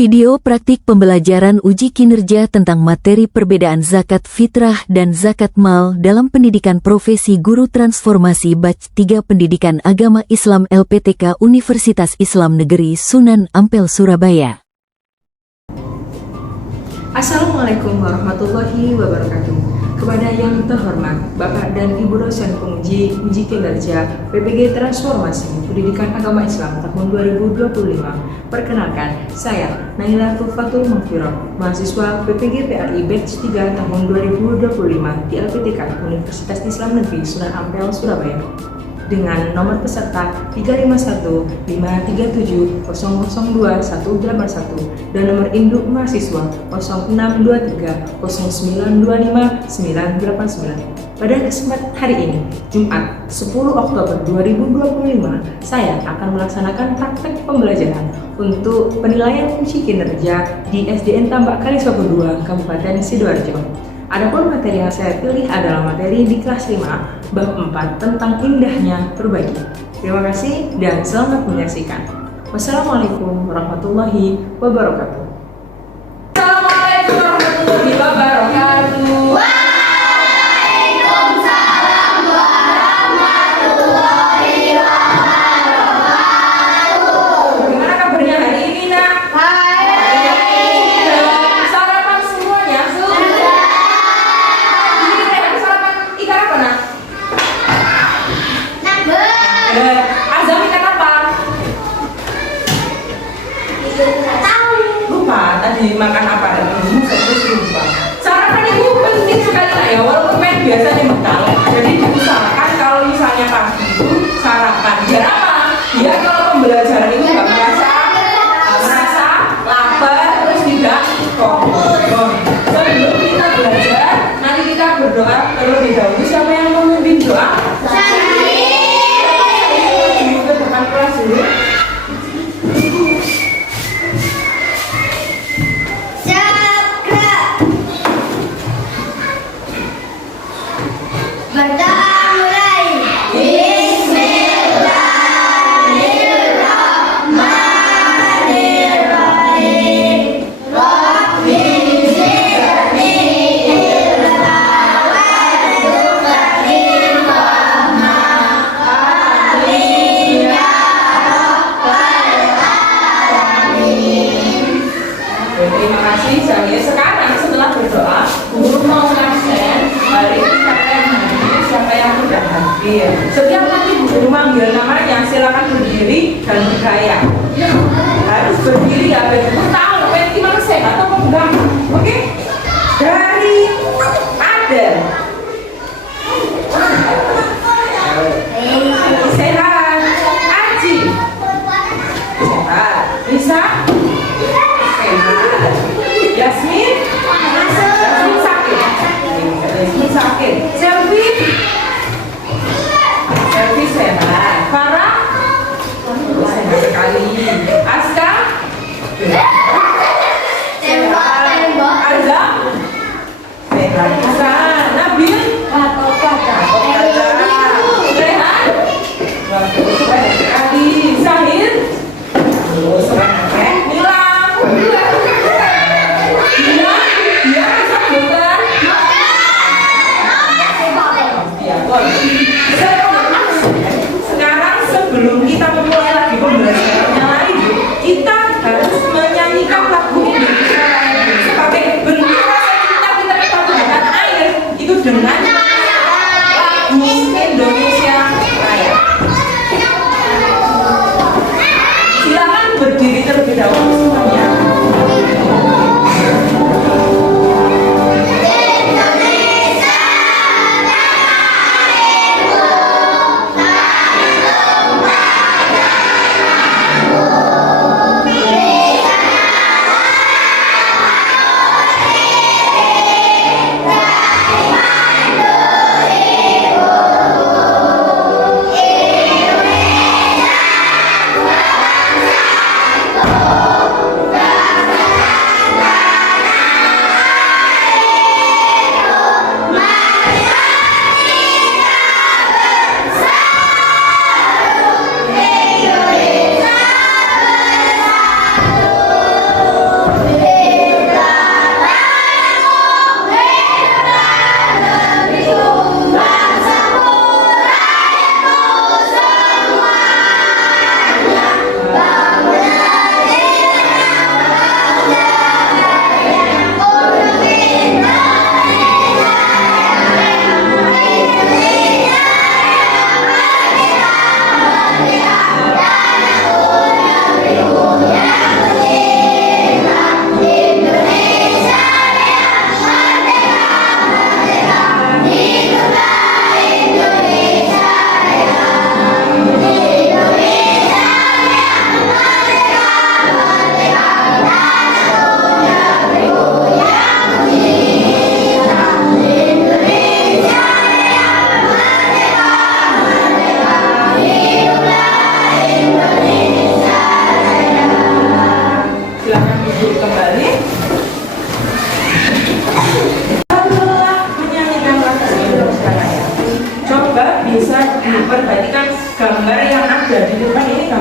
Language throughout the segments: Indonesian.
Video praktik pembelajaran uji kinerja tentang materi perbedaan zakat fitrah dan zakat mal dalam pendidikan profesi guru transformasi Batch 3 Pendidikan Agama Islam LPTK Universitas Islam Negeri Sunan Ampel Surabaya. Assalamualaikum warahmatullahi wabarakatuh. Kepada yang terhormat Bapak dan Ibu dosen penguji uji kinerja PPG Transformasi Pendidikan Agama Islam tahun 2025, perkenalkan saya Naila Tufatul Maghfirah, mahasiswa PPG PRI Batch 3 tahun 2025 di LPTK Universitas Islam Negeri Sunan Ampel Surabaya, dengan nomor peserta 351-537-002-181 dan nomor induk mahasiswa 0623-0925-989. Pada kesempatan hari ini, Jumat 10 Oktober 2025, saya akan melaksanakan praktek pembelajaran untuk penilaian uji kinerja di SDN Tambak Kalisoko 2, Kabupaten Sidoarjo. Adapun materi yang saya pilih adalah materi di kelas 5, bab 4 tentang indahnya berbagi. Terima kasih dan selamat menyaksikan. Wassalamualaikum warahmatullahi wabarakatuh. Assalamualaikum warahmatullahi wabarakatuh. Waalaikumsalam warahmatullahi wabarakatuh. Bagaimana kabarnya hari ini, Nak? Sarapan semuanya sudah. Sarapan ikan apa, Nak? Azam ikan apa? Lupa tadi makan apa dan terus lupa. Sarapan itu penting sekali, Nak, ya, walaupun main biasanya bekal. Jadi diusahakan kalau misalnya pagi itu sarapan. Biar apa? Biar kalau pembelajaran itu nggak merasa lapar terus tidak kongkong. Sebelum kita belajar, nanti kita berdoa terlebih dahulu. Siapa yang memimpin doa? Ke depan kelas dulu. Terima kasih. Sekarang setelah berdoa, guru mau ngabsen hari ini siapa yang sudah hadir. Setiap nanti guru manggil namanya, silakan berdiri dan bergaya. Harus berdiri ya, biar guru tahu gimana sehat atau enggak. Oke? Dari Adel. Sehat. Aji. Sehat. Bisa? Yasmin? Yasmin sakit? Yasmin sakit. Selvi? Selvi sehat. Farah? Sehat sekali. Aska?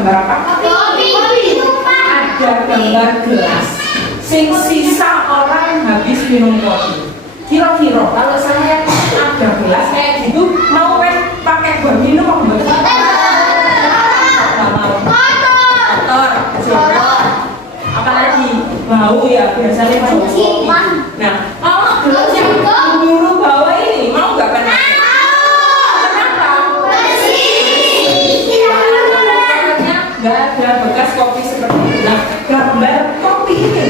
gambar apa? Ada gambar gelas. Sing sisa orang habis minum kopi. Kira-kira kalau saya ada gelas kayak gitu, mau pakai buat minum apa buat apa? Kotor, jorok. Apalagi bau ya, biasanya bau kopi. Nah, kalau gelas yang buru bawah ini mau nggak kan? Nggak ada bekas kopi seperti itu. Nah, gambar kopi ini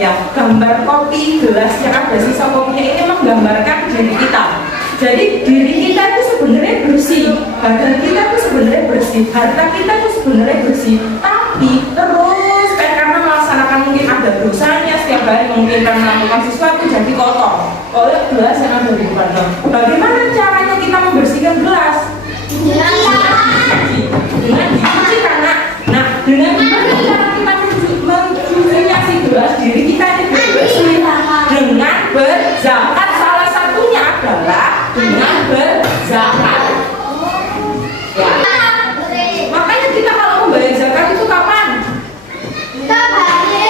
ya, gambar kopi gelas yang ada sisa kopinya ini menggambarkan diri kita. Jadi diri kita itu sebenarnya bersih, badan kita itu sebenarnya bersih, harta kita itu sebenarnya bersih. Tapi terus karena melaksanakan mungkin ada dosanya setiap hari, mungkin karena melakukan sesuatu jadi kotor oleh gelas yang ada di depan. Bagaimana caranya kita membersihkan gelas? Dengan dicuci karena, nah dengan gimana cara kita mencucinya si gelas diri kita ini bersih? Dengan berzakat. Salah satunya adalah dengan berzakat. Ya. Makanya kita kalau membayar zakat itu kapan? Setiap hari.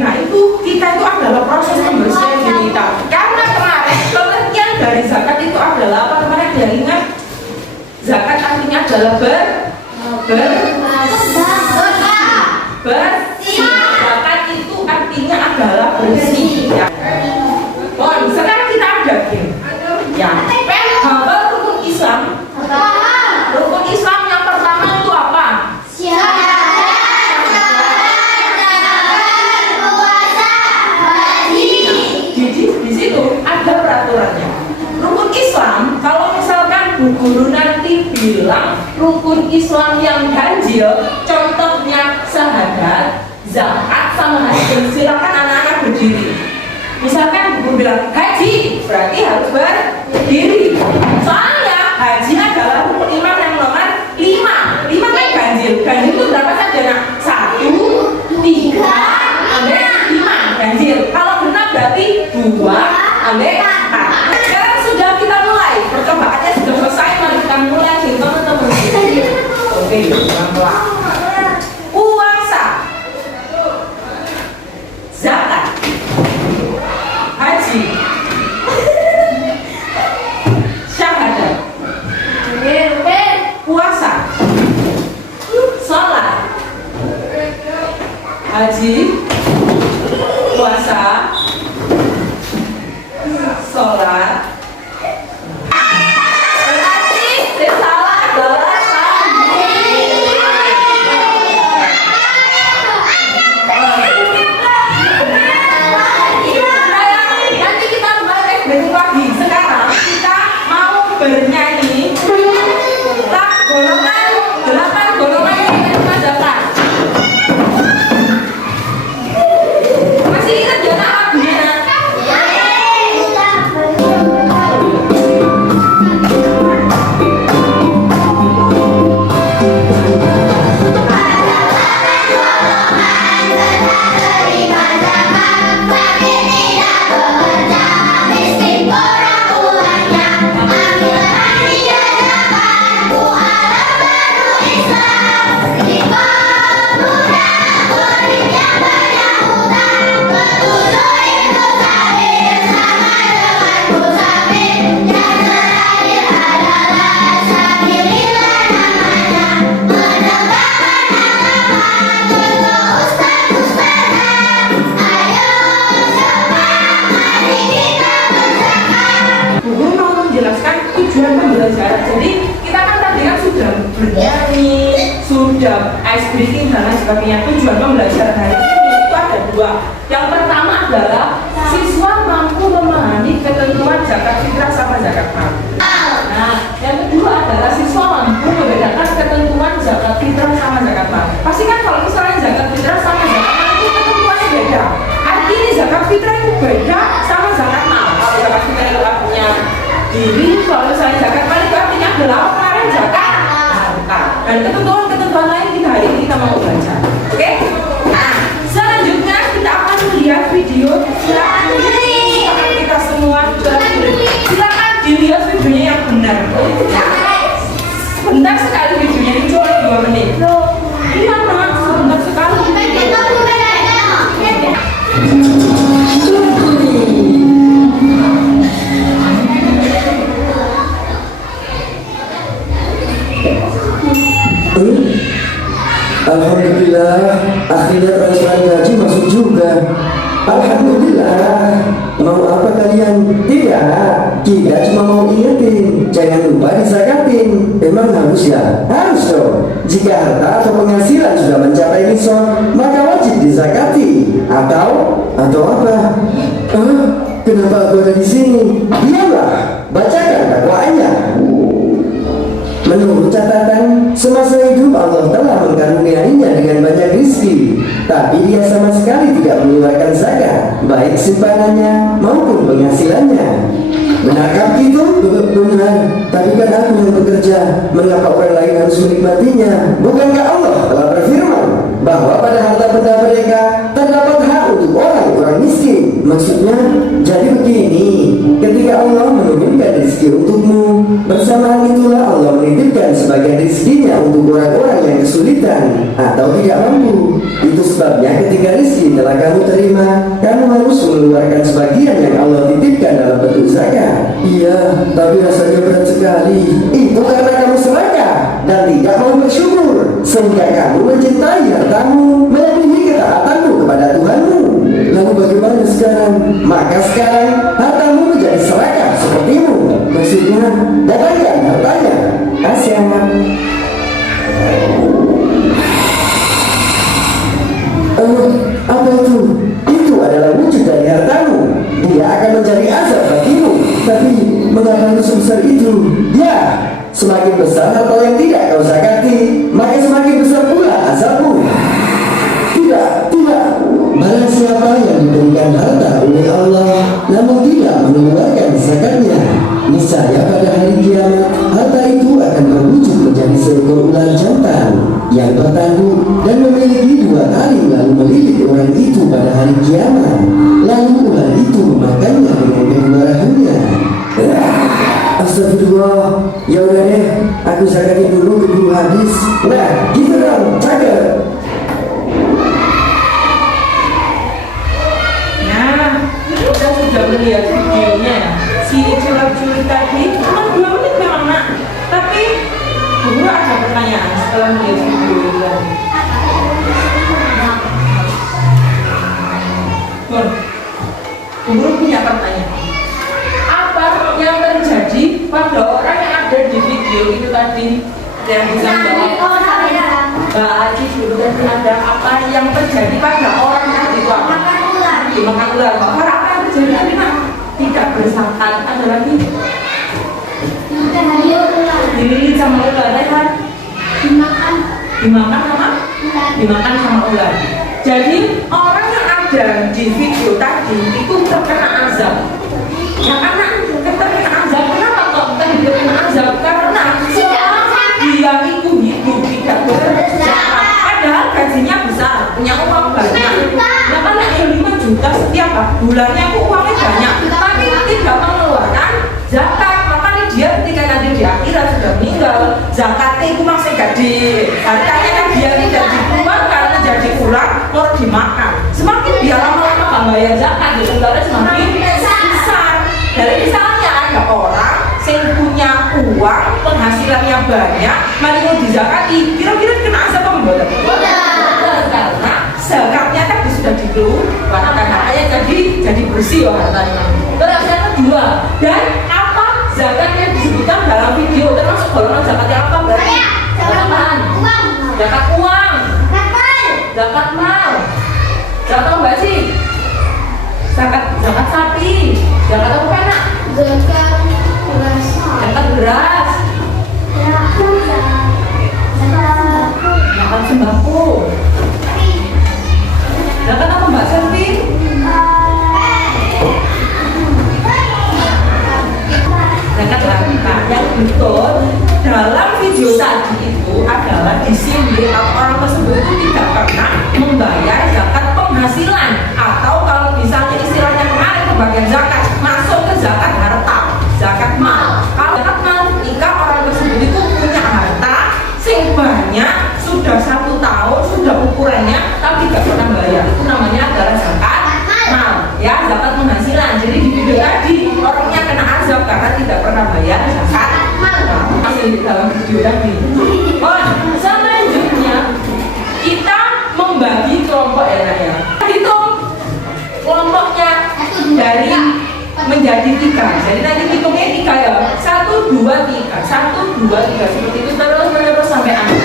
Nah itu kita itu adalah proses pembersihan diri kita. Karena kemarin pengertian dari zakat itu adalah apa kemarin dia ingat? Zakat artinya adalah bersih. Zakat itu artinya adalah bersih. Ya. Sekarang kita ada ya. Hafal rukun Islam. Rukun Islam yang pertama itu apa? Di situ ada peraturannya. Rukun Islam, kalau misalkan Bu Guru nanti bilang rukun Islam yang ganjil, contohnya syahadat, zakat, sama haji, silakan anak-anak berdiri. Misalkan Bu Guru bilang haji, berarti harus berdiri. Soalnya haji adalah rukun iman yang nomor 5. 5 kan ganjil. Ganjil itu berapa saja nak? 1, 3, sampai 5 ganjil. Kalau genap berarti 2, sampai 4. Sekarang sudah kita mulai. Percobaannya sudah selesai. Mari kita mulai teman-teman. Oke, pelan-pelan. Puasa, zakat, haji, syahadat, puasa, sholat, haji, puasa, sholat. Berarti salah adalah nanti kita mulai lagi. Sekarang kita mau bernyanyi tak golongan 8 golongan yang zakat. Masih ingat ya nak lagunya? Ice breaking dan lain sebagainya. Tujuan pembelajaran hari ini itu ada 2. Yang pertama adalah siswa mampu memahami ketentuan zakat fitrah sama zakat mal. Nah, yang kedua adalah siswa mampu membedakan ketentuan zakat fitrah sama zakat mal. Pasti kan kalau misalnya zakat fitrah sama zakat mal itu ketentuannya beda. Artinya zakat fitrah itu beda sama zakat mal. Kalau zakat fitrah itu artinya diri, kalau misalnya zakat mal itu artinya adalah kemarin zakat harta. Dan ketentuan lain kita hari ini kita mau baca. Oke? Nah, selanjutnya kita akan melihat video. Silakan kita semua silakan dilihat videonya yang benar. Ya. Sebentar Alhamdulillah, akhirnya transferan gaji masuk juga. Alhamdulillah. Mau apa kalian? Tidak, kita cuma mau ingetin, jangan lupa disakatin. Emang harus ya? Harus dong. Jika harta atau penghasilan sudah mencapai nisab, maka wajib disakati. Atau apa? Kenapa aku ada di sini? Diamlah, bacakan dakwaannya. Menurut catatan, semasa hidup Allah telah mengkaruniainya dengan banyak rezeki, tapi dia sama sekali tidak mengeluarkan zakat, baik simpanannya maupun penghasilannya. Benarkah itu? Benar, tapi kan aku yang bekerja. Mengapa orang lain harus menikmatinya? Bukankah Allah telah berfirman bahwa pada harta benda mereka terdapat hak untuk orang miskin? Maksudnya, jadi begini, ketika Allah menurunkan rezeki untukmu, bersamaan itulah Allah menitipkan sebagian rezekinya untuk orang-orang yang kesulitan atau tidak mampu. Itu sebabnya ketika rezeki telah kamu terima, kamu harus mengeluarkan sebagian yang Allah titipkan dalam bentuk zakat. Iya, tapi rasanya berat sekali. Itu karena kamu serakah dan tidak mau bersyukur, sehingga kamu mencintai hartamu melebihi ketaatanmu kepada Tuhanmu. Lalu bagaimana sekarang? Maka sekarang hartamu menjadi serakah sepertimu. Maksudnya, datangkan hartanya. Asyam. Apa itu? Itu adalah wujud dari hartamu. Dia akan menjadi azab bagimu. Tapi mengapa harus sebesar itu? Ya, semakin besar harta yang tidak kau zakati, maka semakin besar pula azabmu. Tidak. Barang siapa yang diberikan harta oleh Allah namun tidak mengeluarkan zakatnya, niscaya pada hari kiamat harta itu akan berwujud menjadi seekor ular jantan yang bertanduk dan memiliki 2 taring, lalu melilit orang itu pada hari kiamat. Lalu ular itu memakannya dengan kedua rahangnya. Astagfirullah. Ya udah deh, aku zakatin dulu keburu habis. Nah, gitu dong, cakep. Sudah melihat videonya si culik tadi cuma 2 menit memang nak, tapi Guru ada pertanyaan setelah melihat video itu tadi. Guru punya pertanyaan, apa yang terjadi pada orang yang ada di video itu tadi yang bisa menjawab Mbak Aji dulu tadi, ada apa yang terjadi pada orang yang itu dimakan ular? Jadi tidak berzakat, ada lagi dililit sama ular, kan? Dimakan sama ular. Jadi orang yang ada di video tadi itu terkena azab. Ya karena terkena azab, kenapa kok terkena azab? Karena dia itu hidup tidak berzakat, padahal gajinya besar, punya uang banyak. Ya kan 5 juta setiap bulannya, aku uangnya banyak, tapi tidak mengeluarkan zakat. Makanya dia ketika nanti di akhirat sudah meninggal, zakatnya itu masih gede, hartanya kan dia tidak dikeluarkan menjadi ular mau dimakan. Semakin dia lama-lama gak bayar zakat, ularnya semakin besar. Dari misalnya ada orang yang punya uang, penghasilannya banyak, mari mau dizakati, kira-kira kena azab apa enggak? Karena zakatnya tadi sudah dikeluarkan, hartanya jadi bersih hartanya. Terus yang kedua, dan apa zakat yang disebutkan dalam video termasuk golongan zakat yang apa? Berarti zakat apaan? Zakat uang, zakat mal, zakat apa mbak sih? Zakat sapi, zakat apa nak? Zakat beras, zakat sembako. Zakat apa Mbak Selvi? Zakat harta. Yang betul dalam video tadi itu adalah disindir orang tersebut itu tidak pernah membayar zakat penghasilan, atau kalau misalnya istilahnya kemarin pembagian zakat masuk ke zakat harta, zakat mal. Kalau zakat mal, jika orang tersebut itu punya harta sing banyak, sudah 1 tahun sudah kelompok ya nak ya. Hitung kelompoknya dari menjadi 3. Jadi nanti hitungnya 3 ya. 1, 2, 3. 1, 2, 3 seperti itu terus menerus sampai akhir.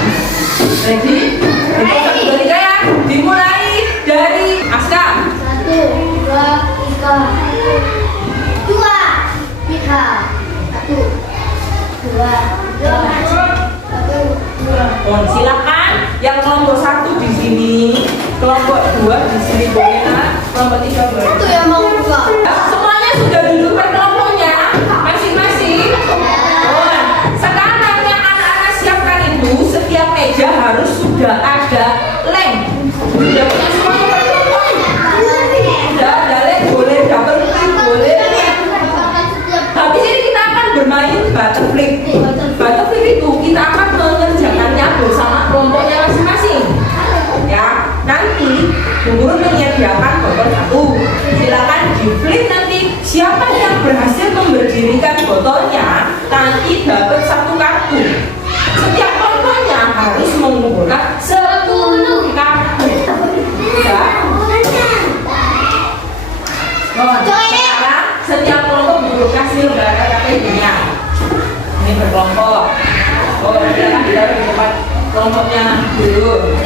Jadi hitung 1, 2, 3 ya. Dimulai dari Aska. 1, 2, 3. 2, 3. 1, 2, 3. Oh, silakan yang kelompok 1 di sini, kelompok 2 di sini boleh nak, kelompok 3 boleh. Itu yang mau buka. Semuanya sudah duduk per kelompoknya masing-masing. Oh, sekarang yang anak-anak siapkan itu setiap meja harus sudah ada lem. Sudah punya semuanya per kelompok. Sudah ada lem, boleh double click, boleh lem. Habis ini kita akan bermain butterfly. Butterfly itu kita akan mengerjakannya bersama kelompoknya masing-masing. Ya, nanti guru menyediakan botol 1. Silakan di flip nanti siapa yang berhasil memberdirikan botolnya nanti dapat 1 kartu. Setiap kelompoknya harus mengumpulkan 10 kartu. Ya. Oh, sekarang setiap kelompok kasih lembaga KTP-nya. Ini berkelompok. Oh, silakan ditaruh di tempat kelompoknya dulu.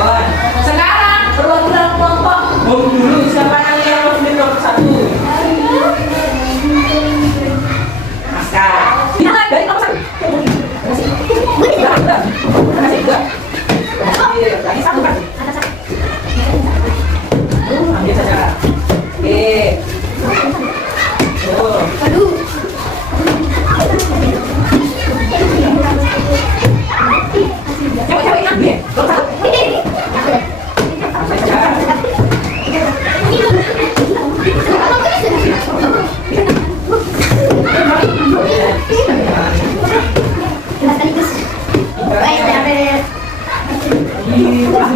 Oh, sekarang perwakilan kelompok dulu. Siapa yang mau pilih nomor 1? Aska. Dimulai dari nomor 1. Kasih juga. Lagi 1 kan? Ambil saja. Oke. Aduh. Coba ambil.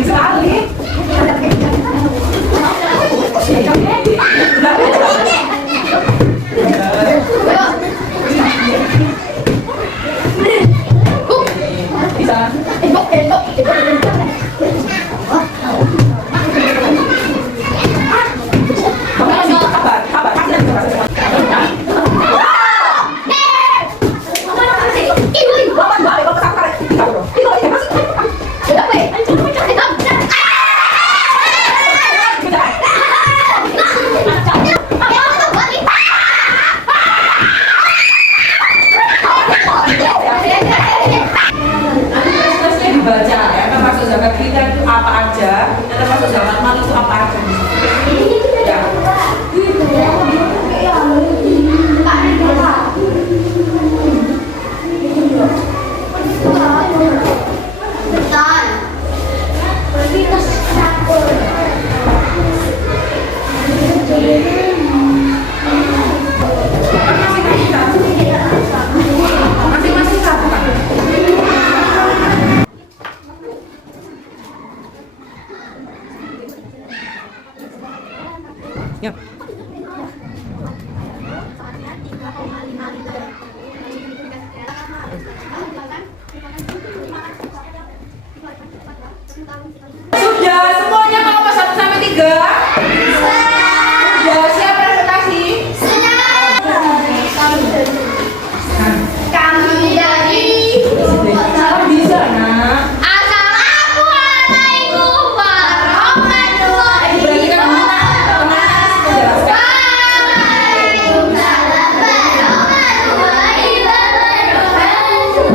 Sekali. Baca ya, termasuk zakat fitrah itu apa aja, dan termasuk zakat mal itu apa aja. Ya. Masing-masing satu kan? Yuk. Sudah semuanya kelompok 1 sampai 3? Sudah siap presentasi? Kami dari Bisa nak. Assalamualaikum warahmatullahi Berarti kan menjelaskan. Waalaikumsalam warahmatullahi wabarakatuh.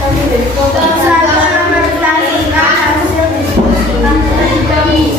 Kami dari Kota Satu merepresentasikan hasil diskusi materi kami.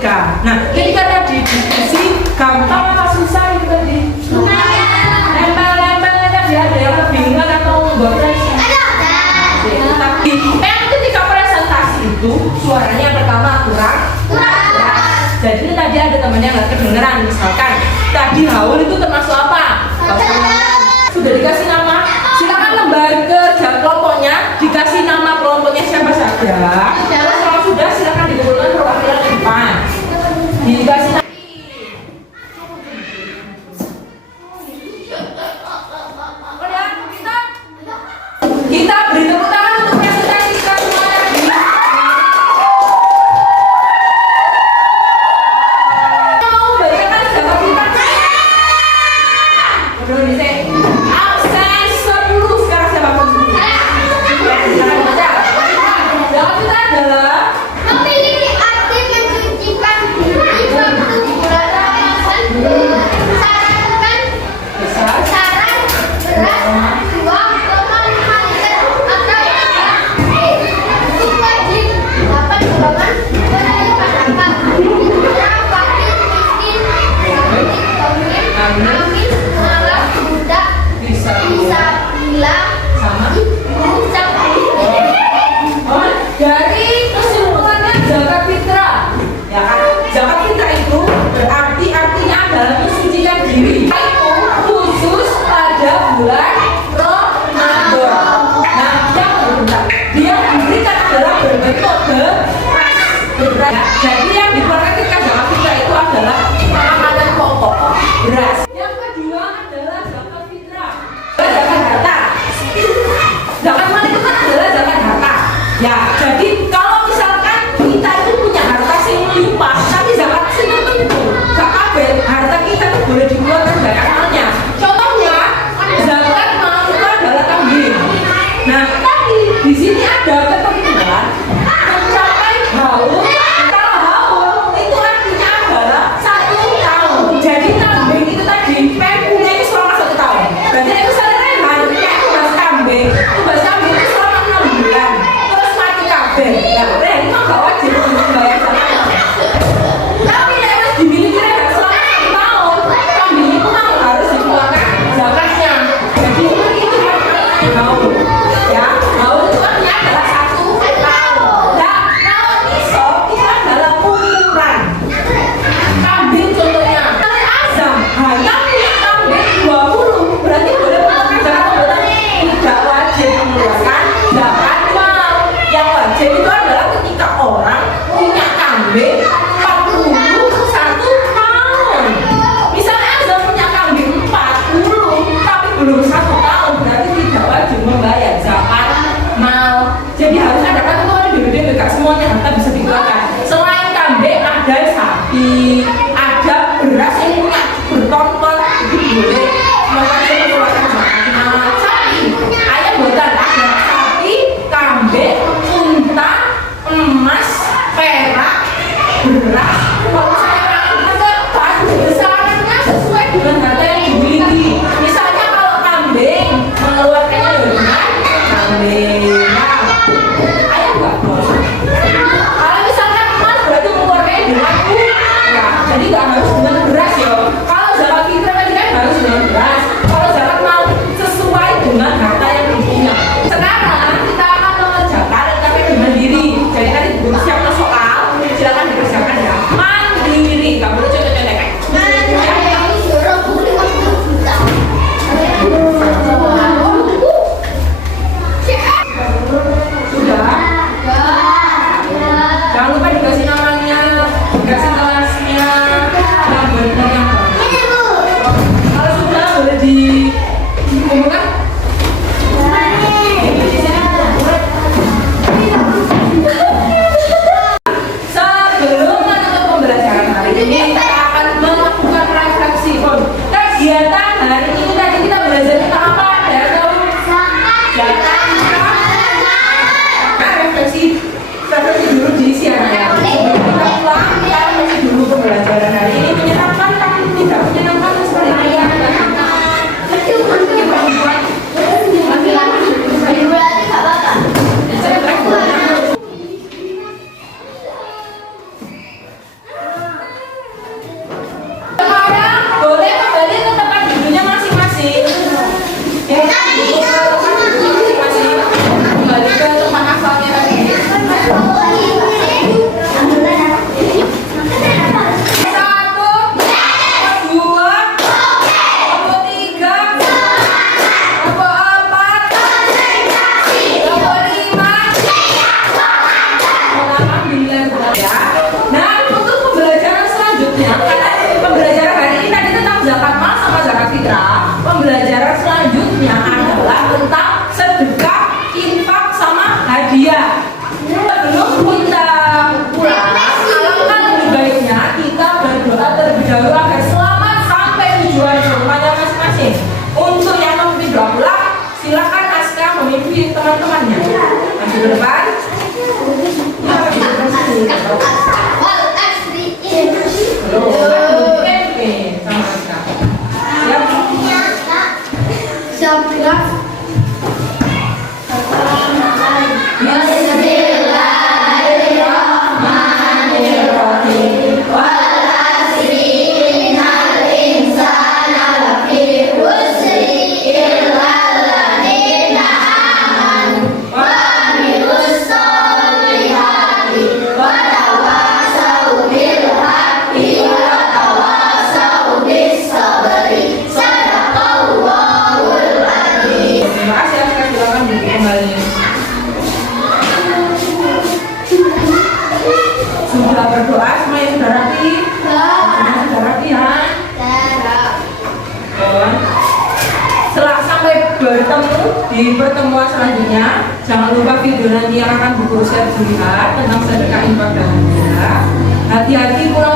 matematika. Nah, ketika tadi diskusi gampang apa susah itu tadi? Lempel-lempel tadi ada yang kebingungan atau enggak presentasi? Tapi ketika presentasi itu suaranya pertama kurang. Jadi tadi ada temannya nggak kedengeran, misalkan tadi haul itu termasuk apa? Sudah dikasih nama, silakan lembar kerja kelompoknya dikasih nama kelompoknya siapa saja. Kalau sudah silakan dikumpulkan perwakilan ke depan. Dikasih nama. Kita beri tepuk tangan untuk presentasi kita semuanya. Mau bacakan siapa kita? Belum bisa. Absen 10 sekarang siapa pun. Silakan baca. Jawab kita adalah Memiliki arti mensucikan diri waktu bulan Ramadan. Sarankan besar. saran beras 2,5 liter atau untuk wajib 8 golongan berada pada orang fakir miskin amin malah budak Bisa. bisa bilang Sama. ucap Oh, dari kesimpulannya zakat fitrah, ya kan? Zakat fitrah itu berarti artinya adalah mensucikan diri. Itu khusus pada bulan Ramadan. Nah, yang benar, dia diberikan adalah berbentuk beras. Jadi yang dikeluarkan ketika zakat fitrah itu adalah makanan pokok, beras. Yang kedua adalah zakat fitrah, zakat harta. Zakat mal itu kan adalah zakat harta. Ya, jadi kalau misalkan kita itu punya harta yang melimpah, tapi zakat itu tentu gak kabeh harta kita itu boleh dikeluarkan zakat malnya. Contohnya, zakat mal itu adalah kambing. Nah, tapi di sini ada ketentuan mencapai haul. Kalau haul itu artinya adalah 1 tahun. Jadi kambing itu tadi pempunya itu selama 1 tahun. Berarti itu misalnya harganya tugas kambing itu selama 6 bulan. Terus mati kabeh. Nah, itu nggak wajib untuk membayar zakat. Tapi yang harus dimiliki selama 1 tahun, kambing itu memang harus dikeluarkan zakatnya. Jadi itu namanya haul. Ya, haul itu artinya adalah 1 tahun. Nah, kalau nisab itu adalah ukuran kambing contohnya. Kali azam hanya punya kambing 20, berarti boleh mengeluarkan zakat atau tidak wajib mengeluarkan zakat mal. Yang wajib itu adalah ketika orang punya kambing 41 tahun. Misalnya azam punya kambing 40 tapi belum 1 tahun, berarti tidak wajib membayar zakat mal. Jadi harus ada ketentuan di BPDB, gak semuanya harta bisa dikeluarkan. Selain kambing ada sapi, ada beras yang punya bertonton, itu boleh mengeluarkan zakat mal. Sapi, ayam buatan ada sapi, kambing, unta, emas, perak, beras. Kalau saya tetap besarannya sesuai dengan harta yang dimiliki. Misalnya kalau kambing mengeluarkannya dengan kambing. Nah, ayam nggak boleh. Kalau misalkan emas berarti mengeluarkannya dengan uang. Jadi nggak harus dengan beras ya. Kalau zakat fitrah tadi kan harus dengan beras. Kalau zakat mau sesuai dengan harta yang dipunya. Sekarang kita akan mengerjakan LKP dengan diri. Jadi tadi belum siapkan soal, silakan dikerjakan ya. bertemu di pertemuan selanjutnya. Jangan lupa video nanti yang akan Bu Guru share dilihat tentang sedekah infak dan hadiah. Hati-hati pulang